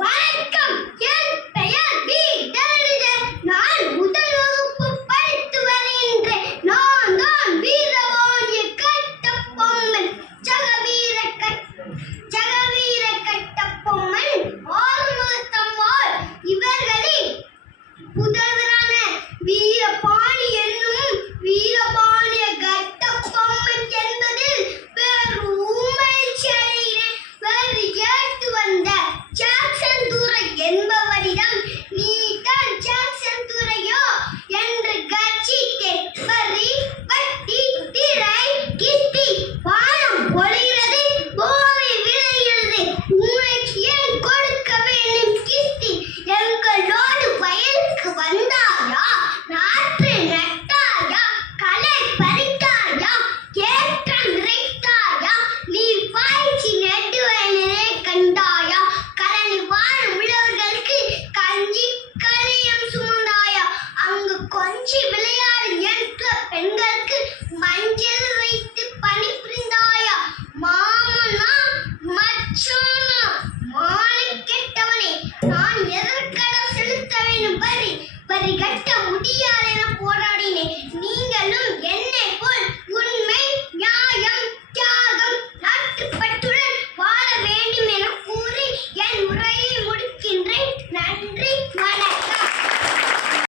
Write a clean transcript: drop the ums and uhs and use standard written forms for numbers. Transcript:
வணக்கம். என் பெயர் பி. தனனிதன். நான் முதல் வகுப்பு படித்து வருகின்றேன். நான் தான் வீரபாண்டிய கட்டபொம்மன். ஜெகவீர கட்டபொம்மன், ஆறுமுகத்தம்மாள் இவர்களின் புதல்வரான வீரபாண்டி என்னும் வீரபாண்டிய கட்டபொம்மன் என்பதில் பெருமை அடைகிறேன். கேட்டு வந்த ஜாக்சன் துரை என்பவரிடம் நீ தான் ஜாக்சன் துரையோ என்று கர்ஜித்தேன். வரி வட்டி திரை கிஸ்தி வானம் பொழிகிறது, போதை விளைகிறது, உனக்கு ஏன் கொடுக்க வேண்டும் கிஸ்தி? எங்களோடு வயலுக்கு வந்தாயா, நாற்று நட்டாயா, களை பறித்தாயா, ஏற்றம் இறைத்தாயா, நீ பாய்ச்சி நடுவனே கண்டாயா, கலனி வாழும் உள்ளவர்களுக்கு கஞ்சி கலையம் சுமந்தாயா, அங்கு கொஞ்சி விளையாடும் என்ற பெண்களுக்கு மஞ்சள் வைத்து பணி புரிந்தாயா, மாமனா மச்சானா மானை கெட்டவனே, நான் எதற்கடா செலுத்த வேண்டும் வரி? வரி கட்ட முடியாது